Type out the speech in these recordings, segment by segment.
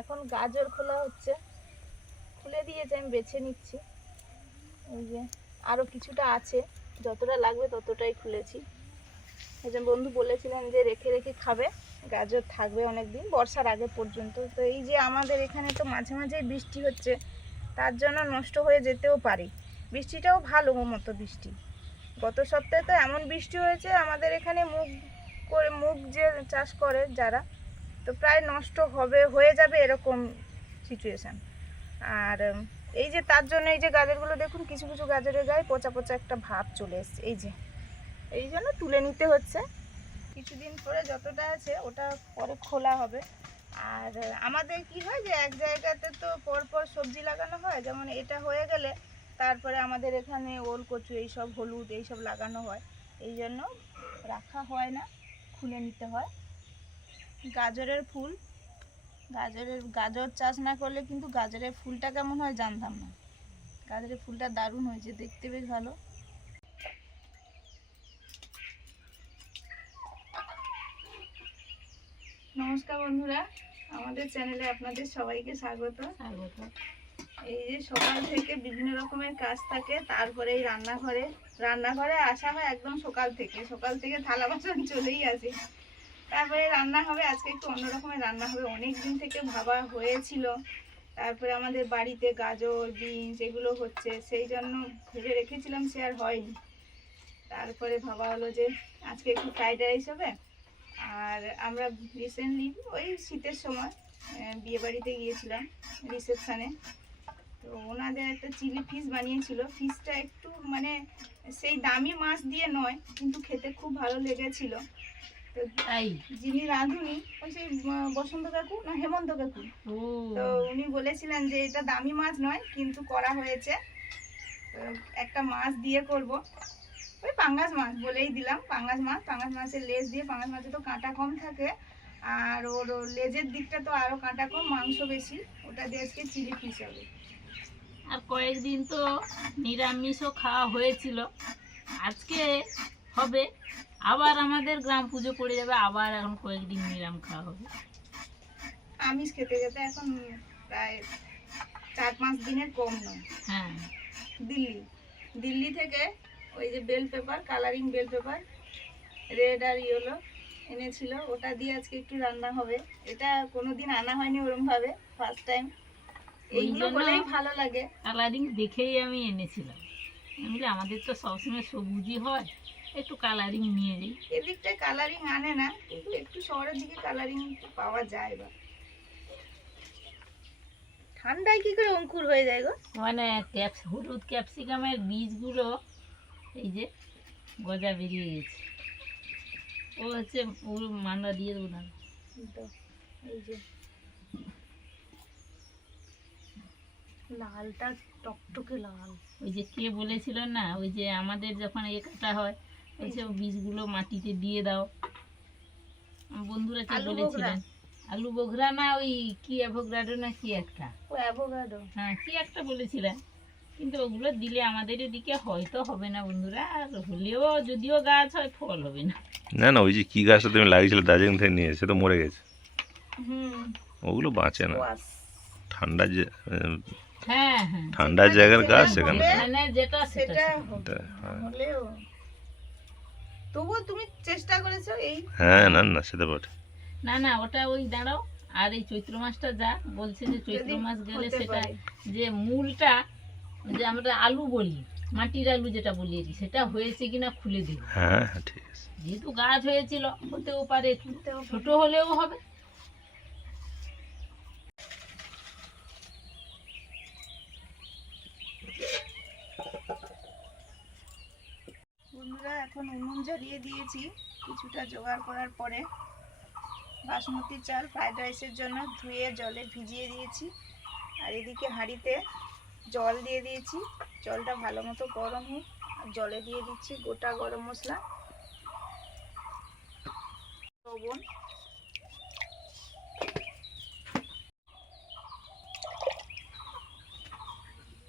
এখন গাজর খোলা হচ্ছে, খুলে দিয়েছে, আমি বেছে নিচ্ছি। এই যে আরো কিছুটা আছে, যতটা লাগবে ততটাই খুলেছি। একজন বন্ধু বলেছিলেন যে রেখে রেখে খাবে, গাজর থাকবে অনেকদিন, বর্ষার আগে পর্যন্ত। তো এই যে আমাদের এখানে তো মাঝে মাঝে বৃষ্টি হচ্ছে, তার জন্য নষ্ট হয়ে যেতেও পারে। বৃষ্টিটাও ভালো মতো বৃষ্টি। গত সপ্তাহে তো এমন বৃষ্টি হয়েছে আমাদের এখানে মুগ যে চাষ করে যারা, তো প্রায় নষ্ট হয়ে যাবে এরকম সিচুয়েশান। আর এই যে তার জন্য এই যে গাজরগুলো দেখুন, কিছু কিছু গাজরের গায়ে পচা পচা একটা ভাব চলে এসছে। এই জন্য তুলে নিতে হচ্ছে। কিছুদিন পরে যতটা আছে ওটা পরে খোলা হবে। আর আমাদের কি হয় যে এক জায়গাতে তো পরপর সবজি লাগানো হয়, যেমন এটা হয়ে গেলে তারপরে আমাদের এখানে ওল কচু এইসব, হলুদ এইসব লাগানো হয়, এই জন্য রাখা হয় না, খুলে নিতে হয়। গাজরের ফুল, গাজর চাষ না করলে কিন্তু গাজরের ফুলটা কেমন হয় জানতাম না। গাজরের ফুলটা দারুণ হয়েছে, দেখতে বেশ ভালো। নমস্কার বন্ধুরা, আমাদের চ্যানেলে আপনাদের সবাইকে স্বাগত। এই যে সকাল থেকে বিভিন্ন রকমের কাজ থাকে, তারপরে এই রান্নাঘরে আসা হয় একদম সকাল থেকে থালা বাসন চলেই আসে। তারপরে রান্না হবে, আজকে একটু অন্য রকমের রান্না হবে, অনেক দিন থেকে ভাবা হয়েছিল। তারপরে আমাদের বাড়িতে গাজর, বিনস এগুলো হচ্ছে, সেই জন্য ভেবে রেখেছিলাম, সে আর হয়নি। তারপরে ভাবা হলো যে আজকে একটু ফ্রাইড রাইস হবে। আর আমরা রিসেন্টলি ওই শীতের সময় বিয়েবাড়িতে গিয়েছিলাম রিসেপশানে, তো ওনাদের একটা চিলি ফিশ বানিয়েছিল। ফিশটা একটু মানে সেই দামি মাছ দিয়ে নয়, কিন্তু খেতে খুব ভালো লেগেছিল। তো যিনি রাঁধুনি ওই সেই বসন্ত কাকু না হেমন্ত কাকু, তো উনি বলেছিলেন যে এটা দামি মাছ নয়, কিন্তু করা হয়েছে। একটা মাছ দিয়ে করব, ওই পাঙ্গাস মাছ বলেই দিলাম, পাঙ্গাস মাছের লেজ দিয়ে। পাঙ্গাস মাছে তো কাঁটা কম থাকে, আর ওর লেজের দিকটা তো আরও কাঁটা কম, মাংস বেশি, ওটা দিয়ে আজকে চিলি ফিশ হবে। আর কয়েকদিন তো নিরামিষও খাওয়া হয়েছিল, আজকে হবে আবার। আমাদের গ্রাম পুজো পড়ে যাবে, আবার এখন কয়েকদিন নিরাম খাওয়া হবে। আমিষ খেতে যেতে এখন প্রায় 4-5 দিনের কম নয়। হ্যাঁ, দিল্লি থেকে ওই যে bell paper, colouring bell paper, red আর ইয়েলো এনেছিল, ওটা দিয়ে আজকে একটু রান্না হবে। এটা কোনোদিন আনা হয়নি ওরমভাবে, ফার্স্ট টাইম। এইগুলো বলেই ভালো লাগে। কালারিং দেখেই আমি এনেছিলাম, আমি আমাদের তো সবসময় সবুজই হয়, একটু কালারিং নিয়ে যাই। এদিকটায় কালারিং আনে না, কিন্তু একটু শহরের দিকে কালারিং পাওয়া যায়। বা ঠান্ডায় কি করে অঙ্কুর হয়ে যায় গো? মানে হলুদ ক্যাপসিকামের বীজগুলো এই যে গজা বেরিয়ে গেছে, ও হচ্ছে ওর মান্ডা দিয়ে দেবো না। এই যে লালটা টকটকে লাল। ওই যে কে বলেছিল না, ওই যে আমাদের যখন কাটা হয় ওই সব বীজগুলো মাটিতে দিয়ে দাও, বন্ধুরা কে বলেছিলেন। আলু বোগরা না, ওই কি অ্যাভোগাডো না কি একটা, হ্যাঁ কি একটা বলেছিলেন, কিন্তু ওগুলো দিলে আমাদের এদিকে হয়তো হবে না বন্ধুরা, আর হলেও যদিও গাছ হয় ফল হবে না। না না, ওই যে কি গাছটা তুমি লাগিয়েছিলে দার্জিলিং থেকে নিয়ে, সে তো মরে গেছে। ওগুলো বাঁচে না, ঠান্ডা যে হ্যাঁ হ্যাঁ, ঠান্ডার জায়গার গাছ সেখানে। মানে যেটা সেটা হলেও তবুও তুমি চেষ্টা করেছো এই। হ্যাঁ, না না সেটা বটে। না না, ওটা ওই দাঁড়াও, আর এই চৈত্র মাসটা যা বলছে যে চৈত্র মাস গেলে সেটা যে মূলটা, যে আমরা আলু বলি, মাটির আলু যেটা বলি, সেটা হয়েছে কিনা খুলে দিই। হ্যাঁ হ্যাঁ ঠিক আছে, যেহেতু গাছ হয়েছিল হতেও পারে, ছোট হলেও হবে। বন্ধুরা এখন উনুন জ্বালিয়ে দিয়েছি কিছুটা জোগাড় করার পরে। বাসমতি চাল ফ্রাইড রাইসের জন্য ধুয়ে জলে ভিজিয়ে দিয়েছি। আর এদিকে হাঁড়িতে জল দিয়ে দিয়েছি, জলটা ভালো মতো গরম হোক। আর জলে দিয়ে দিচ্ছি গোটা গরম মশলা, লবণ,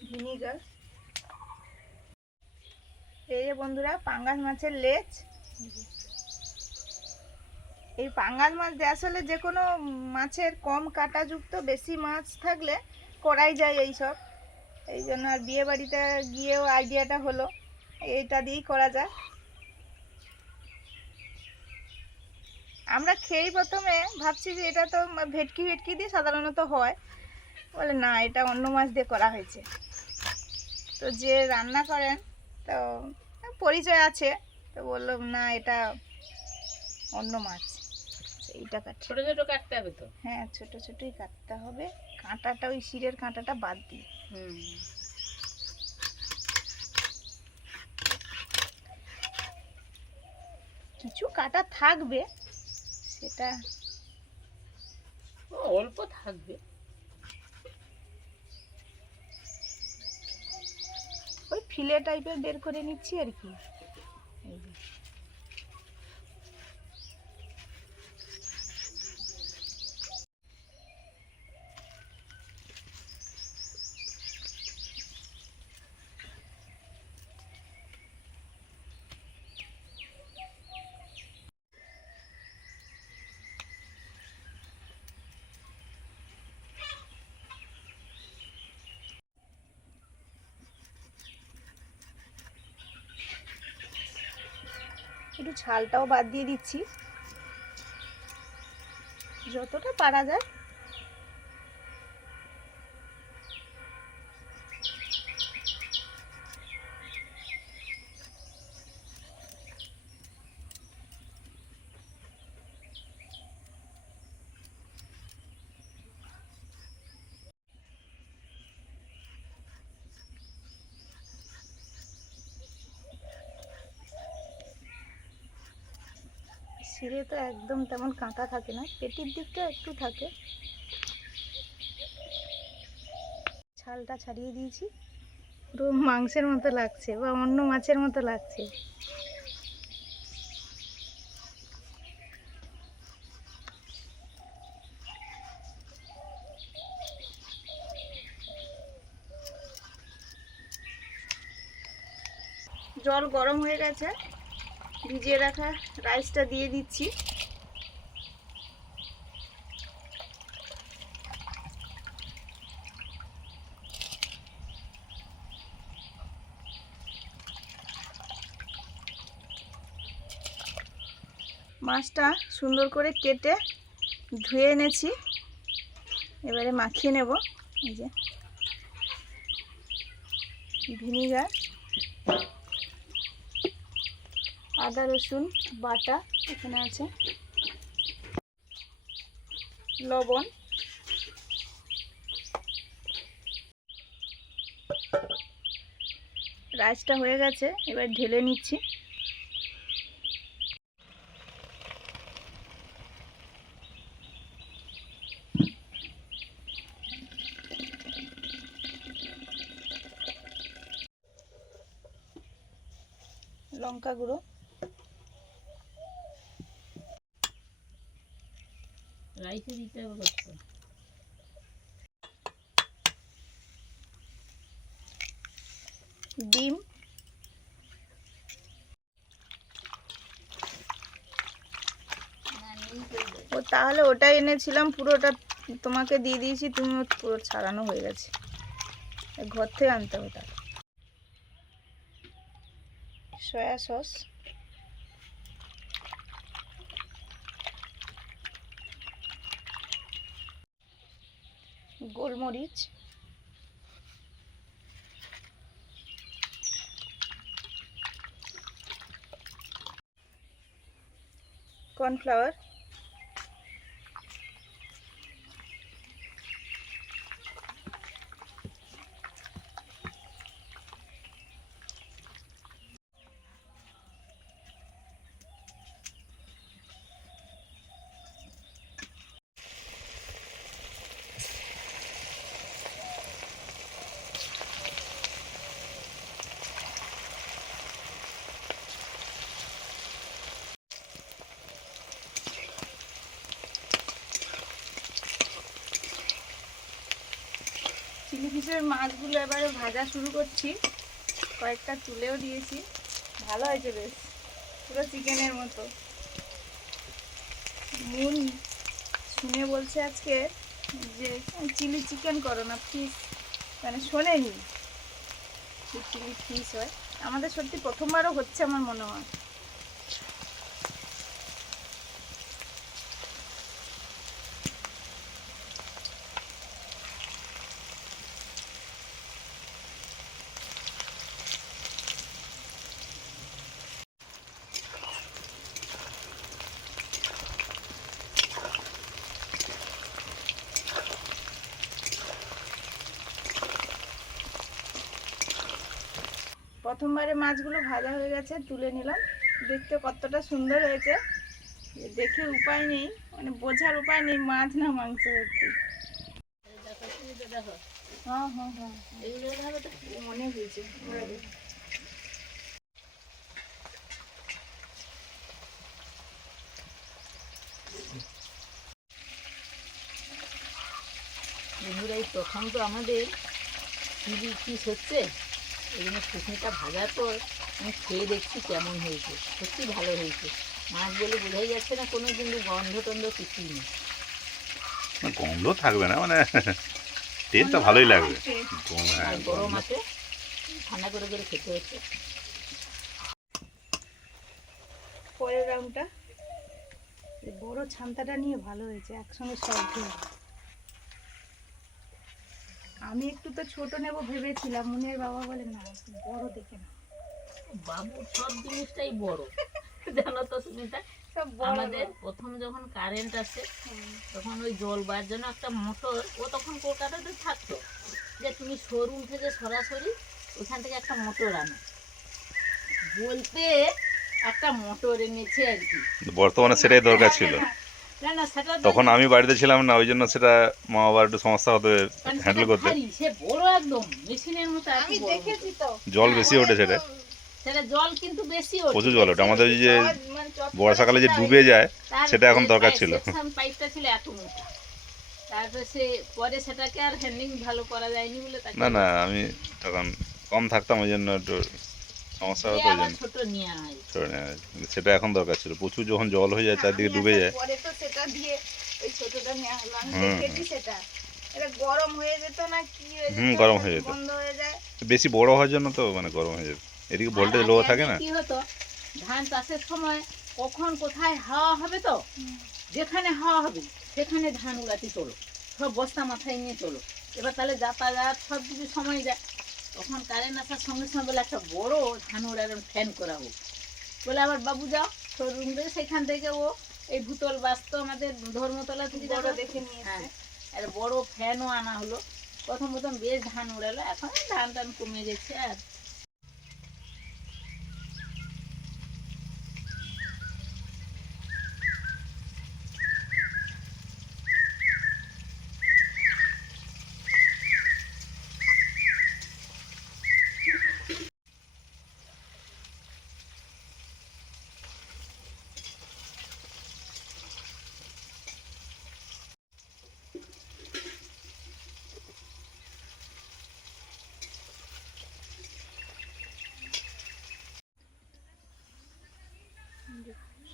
ভিনিগার। এই যে বন্ধুরা পাঙ্গাস মাছের লেজ। এই পাঙ্গাস মাছ দিয়ে আসলে যে কোনো মাছের কম কাঁটাযুক্ত বেশি মাছ থাকলে করাই যায় এইসব। এই জন্য আর বিয়ে বাড়িতে গিয়েও আইডিয়াটা হলো এইটা দিয়েই করা যায়। আমরা খেয়েই প্রথমে ভাবছি যে এটা তো ভেটকি ভেটকি দিয়ে সাধারণত হয়, বলে না এটা অন্য মাছ দিয়ে করা হয়েছে। তো যে রান্না করেন তো পরিচয় আছে, তো বললো না এটা অন্য মাছ। এইটা কাটছে, ছোট ছোট কাটতে হবে তো? হ্যাঁ ছোট ছোটই কাটতে হবে, কাঁটাটা ওই শিরের কাঁটাটা বাদ দিয়ে। কিছু কাটা থাকবে, সেটা অল্প থাকবে। ওই ফিলে টাইপের বের করে নিচ্ছি আর কি। এই যে। একটু ছালটাও বাদ দিয়ে দিচ্ছি যতটা পারা যায়। শিরে তো একদম তেমন কাঁটা থাকে না, পেটির দিকটা একটু থাকে। ছালটা ছাড়িয়ে দিয়েছি, পুরো মাংসের মতো লাগছে বা অন্য মাছের মতো লাগছে। জল গরম হয়ে গেছে, ভিজিয়ে রাখা রাইসটা দিয়ে দিচ্ছি। মাছটা সুন্দর করে কেটে ধুয়ে এনেছি, এবারে মাখিয়ে নেব। এই যে ভিনিগার, আদা রসুন বাটা এখানে আছে, লবণ, রাইসটা হয়ে গেছে, এবার ঢেলে নিচ্ছি। লঙ্কা গুঁড়ো, রাইসে দিতে হবে কত? ডিম, ও তাহলে ওটাই এনেছিলাম পুরোটা তোমাকে দিয়ে দিয়েছি, তুমি পুরো ছাড়ানো হয়ে গেছে, ঘর থেকে আনতে হবে। তাহলে সয়া সস, গোলমরিচ, কর্নফ্লাওয়ার, ফিশের মাছগুলো এবারে ভাজা শুরু করছি, কয়েকটা তুলেও দিয়েছি। ভালো হয়েছে বেশ, পুরো চিকেনের মতো। মুন শুনে বলছে আজকে যে চিলি চিকেন করো না, ফিশ, মানে শোনেনি যে চিলি ফিশ হয়। আমাদের সত্যি প্রথমবারও হচ্ছে আমার মনে হয়। প্রথমবারে মাছগুলো ভাজা হয়ে গেছে, তুলে নিলাম। দেখতে কতটা সুন্দর হয়েছে, দেখে উপায় নেই, মানে বোঝার উপায় নেই মাছ না মাংস সত্যি। হ্যাঁ হ্যাঁ হ্যাঁ, এগুলো ভাবে তো মনে হয়েছে। বন্ধুরা, এই প্রথম তো আমাদের চিলি ফিশ হচ্ছে, এই জন্য শুকনিটা ভাজার পর আমি খেয়ে দেখছি কেমন হয়েছে। সত্যি ভালো হয়েছে। মাছ বলে বোঝাই যাচ্ছে না কোনো, কিন্তু গন্ধ টন্ধ কিছুই নেই। গন্ধ থাকবে না, মানে টেস্টটা ভালোই লাগবে। আর গরম আছে, ঠান্ডা করে করে খেতে হচ্ছে। পরের রাউন্ডটা বড় ছান্তাটা নিয়ে ভালো হয়েছে, একসঙ্গে সব দিয়ে। আমি একটু তো ছোট নেব ভেবেছিলাম, মুনের বাবা বলে না বড় দেখে না। বাবুর সব জিনিসটাই বড়, জানো তো সুমিতা। সব বড় আমাদের প্রথম যখন কারেন্ট আসে তখন ওই জল বার জন্য একটা মোটর, ও তখন কলকাতাতে থাকতো, যে তুমি শোরুম থেকে সরাসরি ওখান থেকে একটা মোটর আনো বলতে একটা মোটর এনেছে আর কি। বর্তমানে সেটাই দরকার ছিল। না না, সেটা তখন আমি বাড়িতে ছিলাম না, ওই জন্য সেটা মা বাবার একটু সমস্যা হতে হ্যান্ডেল করতে। সে বড় একদম মেশিনের মতো। আমি দেখেছি তো, জল বেশি ওঠে সেটা, সেটা জল কিন্তু বেশি ওঠে, প্রচুর জল ওঠে। আমাদের ওই যে বর্ষাকালে যে ডুবে যায়, সেটা এখন দরকার ছিল। পাইপটা ছিল এত মোটা, তারপরে সে পরে সেটাকে আর হ্যান্ডলিং ভালো করা যায়নি বলে তাকে না না, আমি তখন কম থাকতাম, ওই জন্য একটু সমস্যা হতো, ওই জন্য ছোট নিয়ে হয়। সরে নেওয়া হয়েছে। কিন্তু সেটা এখন দরকার ছিল, প্রচুর যখন জল হয়ে যায় চারদিকে ডুবে যায়। পরে তো সেটা দিয়ে ওই ছোটটা নেওয়া হলো। আমি দেখেছি সেটা, এটা গরম হয়ে যেত না কি হয়ে যেত, গরম হয়ে যেত, বন্ধ হয়ে যায়। বেশি বড় হওয়ার জন্য তো মানে গরম হয়ে যেত। এদিকে ভোল্টেজ লো থাকে না। কি হতো, ধান চাষের সময় কখন কোথায় হাওয়া হবে, তো যেখানে হাওয়া হবে সেখানে ধান উড়াতে চলো, সব বস্তা মাথায় নিয়ে চলো। এবার তাহলে যাতায়াত সব কিছু সময় যায়। তখন কারেন্ট আসার সঙ্গে সঙ্গে বলে একটা বড় ধান উড়ানোর ফ্যান করা হোক বলে, আবার বাবু যাও শোরুম থেকে, সেখান থেকে ও এই ভূতল বাস্ত আমাদের ধর্মতলা থেকে দেখে নিয়ে, হ্যাঁ, আর বড় ফ্যানও আনা হলো। প্রথম প্রথম বেশ ধান উড়ালো, এখন ধান টান কমে গেছে। আর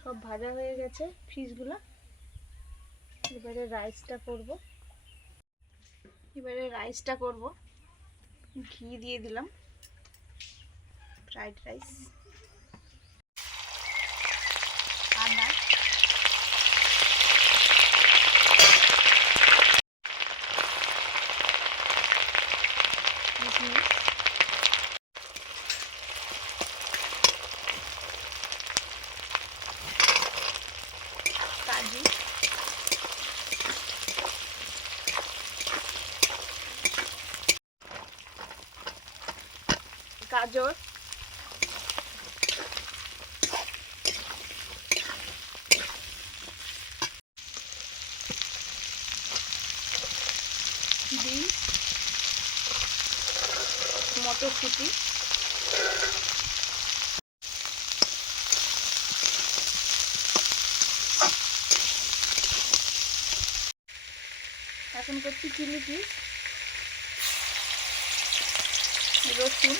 সব ভাজা হয়ে গেছে ফিশগুলো। এবারে রাইসটা করব। ঘি দিয়ে দিলাম, ফ্রাইড রাইস। আদা, কিশমিশ, কাজু, গাজর, ডিম, মটরশুঁটি, এখন করছি চিলি ফিশ। রসুন,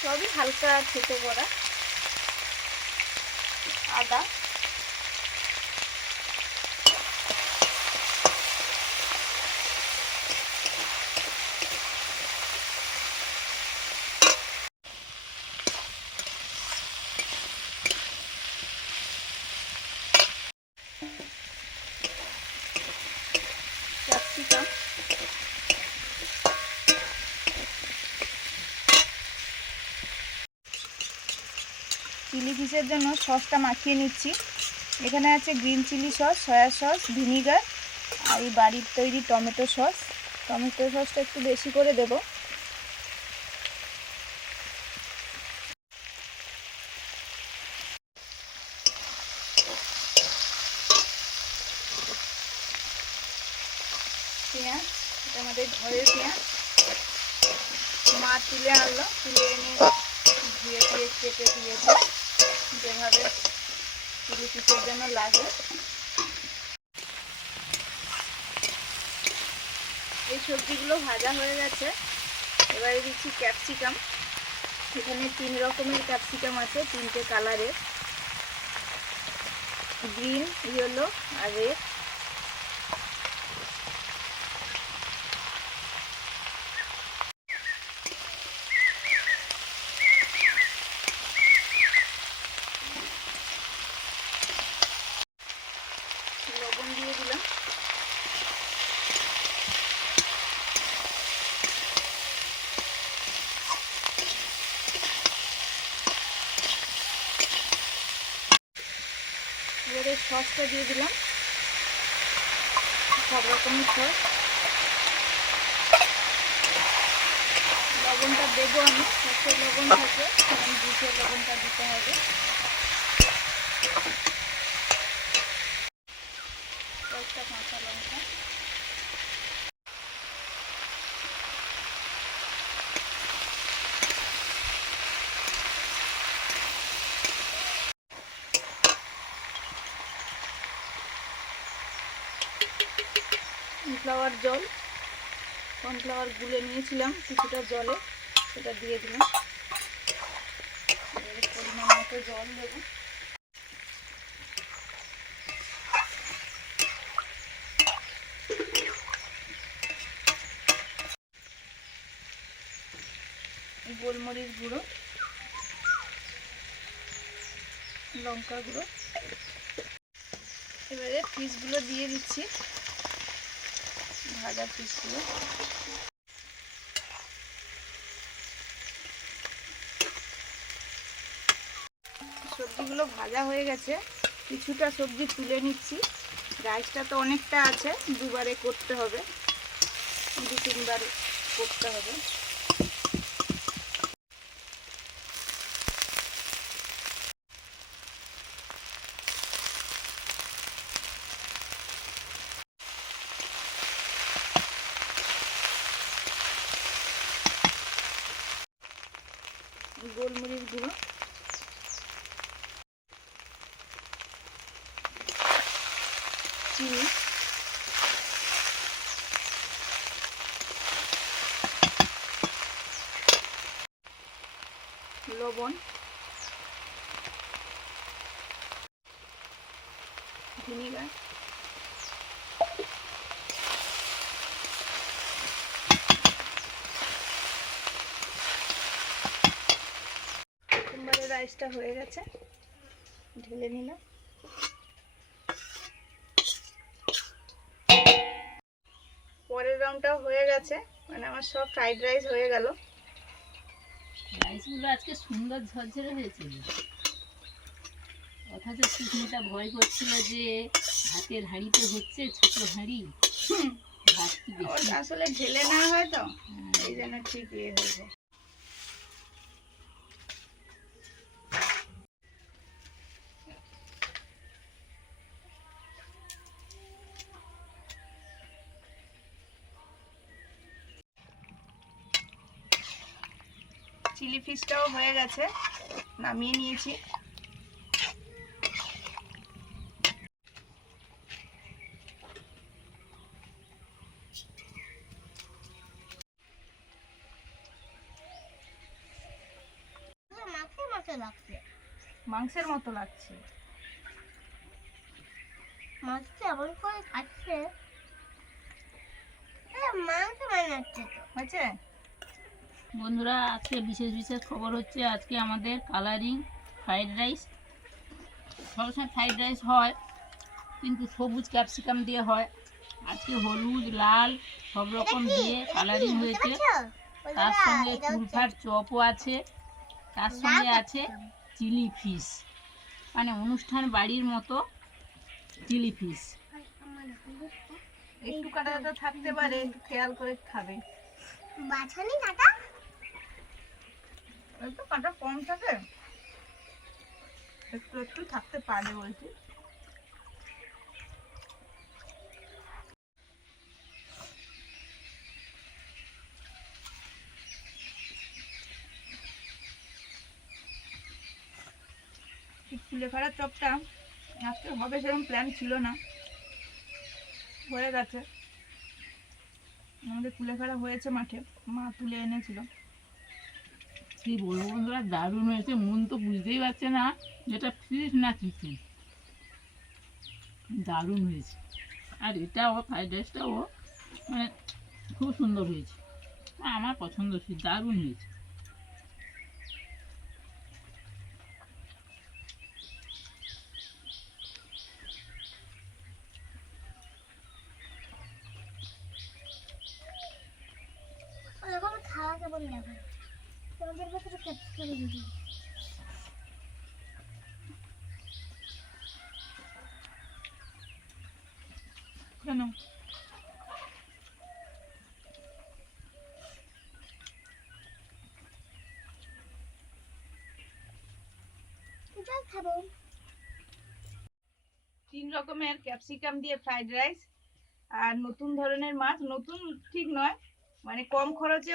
সবই হালকা থেতো করা, আদা, ক্যাপসিকাম, চিলি ফিশের জন্য সসটা মাখিয়ে নিচ্ছি। এখানে আছে green chilli sauce, soya sauce, vinegar আর এই বাড়ির তৈরি টমেটো সস। টমেটো সসটা একটু বেশি করে দেব। পেঁয়াজ, এটা আমাদের ঘরের পেঁয়াজ, মা তুলে আনলো, তুলে এনে ধুয়ে ধুয়ে কেটে দিয়েছে যেভাবে চিলি ফিশের জন্য লাগে। এই সবজিগুলো ভাজা হয়ে গেছে। এবারে দিচ্ছি ক্যাপসিকাম। এখানে 3 রকমের ক্যাপসিকাম আছে, 3টে কালারের, গ্রিন, ইয়েলো আর রেড। লবণ দিয়ে দিলাম। এবারে সসটা দিয়ে দিলাম, সব রকমের সস। লবণটা দেবো আমি, সসের লবণ থাকে, আমি বুঝে লবণটা দিতে হবে। কয়েকটা কাঁচা লঙ্কা, কর্নফ্লাওয়ার জল, কর্নফ্লাওয়ার গুলে নিয়েছিলাম কিছুটা জলে, সেটা দিয়ে দিলাম। পরিমাণ মতো জল দেবো। গোলমরিচ গুঁড়ো, লঙ্কা গুঁড়ো। এবারে পিসগুলো দিয়ে দিচ্ছি, ভাজা পিসগুলো। সবজিগুলো ভাজা হয়ে গেছে, কিছুটা সবজি তুলে নিচ্ছি। রাইসটা তো অনেকটা আছে, দুবারে করতে হবে, 2-3 বার করতে হবে। গোলমরিচ গুঁড়ো, চিনি, লবণ, ভিনিগার, প্রথমবারে রাইসটা হয়ে গেছে, ঢেলে নিলাম। পরের রাউন্ডটাও হয়ে গেছে, মানে আমার সব ফ্রাইড রাইস হয়ে গেল। রাইসগুলো আজকে সুন্দর ঝরঝরে হয়েছিল, অথচ সুস্মিতা ভয় করছিল যে ভাতের হাঁড়িতে হচ্ছে, ছোট হাঁড়ি, ভাত কি বেশি। আসলে ঢেলে না হয় তো, এই জন্য ঠিক ইয়ে হয়ে যায়। চিলি ফিশটাও হয়ে গেছে, নামিয়ে নিয়েছি। লাগছে, মাংসের মতো লাগছে। মাছটা এমন করে খাচ্ছে, মাংস বানাচ্ছে তো। হয়েছে? বন্ধুরা, আজকে বিশেষ বিশেষ খবর হচ্ছে, আজকে আমাদের কালারিং ফ্রাইড রাইস। সবসময় ফ্রাইড রাইস হয় কিন্তু সবুজ ক্যাপসিকাম দিয়ে হয়, আজকে হলুদ লাল সব রকম দিয়ে কালারিং হয়েছে। তার সঙ্গে কুলফার চপও আছে, তার সঙ্গে আছে চিলি ফিশ, মানে অনুষ্ঠান বাড়ির মতো চিলি ফিশ। একটু কাটা কাটা থাকতে পারে, একটু খেয়াল করে খাবে। বাছানি কাটা, একটু কাটা কম থাকে, একটু একটু থাকতে পারে বলছি। কুলেখাড়ার চপটা আজকে হবে সেরকম প্ল্যান ছিল না, হয়ে গেছে। আমাদের কুলেখাড়া হয়েছে মাঠে, মা তুলে এনেছিল। কি বলবো বন্ধুরা, দারুণ হয়েছে। মন তো বুঝতেই পারছে না যেটা ফিশ না চিকেন, দারুণ হয়েছে। আর এটাও ফ্রাইড রাইসটাও মানে খুব সুন্দর হয়েছে, আমার পছন্দসই, দারুণ হয়েছে। ওরকম খাওয়া কেমন লাগে? তোমাদের ভেতরে ক্যাপসিকাম দিবি? কেন? এটা খাবো। 3 রকমের ক্যাপসিকাম দিয়ে ফ্রাইড রাইস, আর নতুন ধরনের মাছ, নতুন ঠিক নয়, মানে কম খরচে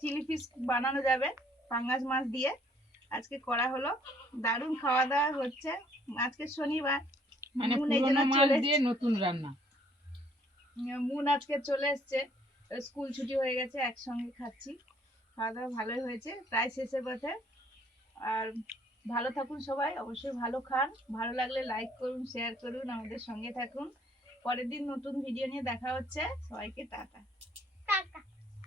চিলি ফিশ বানানো যাবে পাঙ্গাস মাছ দিয়ে। আজকে করা হলো, দারুণ খাওয়া দাওয়া হচ্ছে। আজকে শনিবার, মানে মুন এই পুরোনো জন্য মাছ চলে দিয়ে নতুন রান্না। মুন আজকে চলে এসছে, স্কুল ছুটি হয়ে গেছে, একসঙ্গে খাচ্ছি। খাওয়া দাওয়া ভালোই হয়েছে, প্রায় শেষের পথে। আর ভালো থাকুন সবাই, অবশ্যই ভালো খান, ভালো লাগলে লাইক করুন, শেয়ার করুন, আমাদের সঙ্গে থাকুন। পরের দিন নতুন ভিডিও নিয়ে দেখা হচ্ছে, সবাইকে টাটা।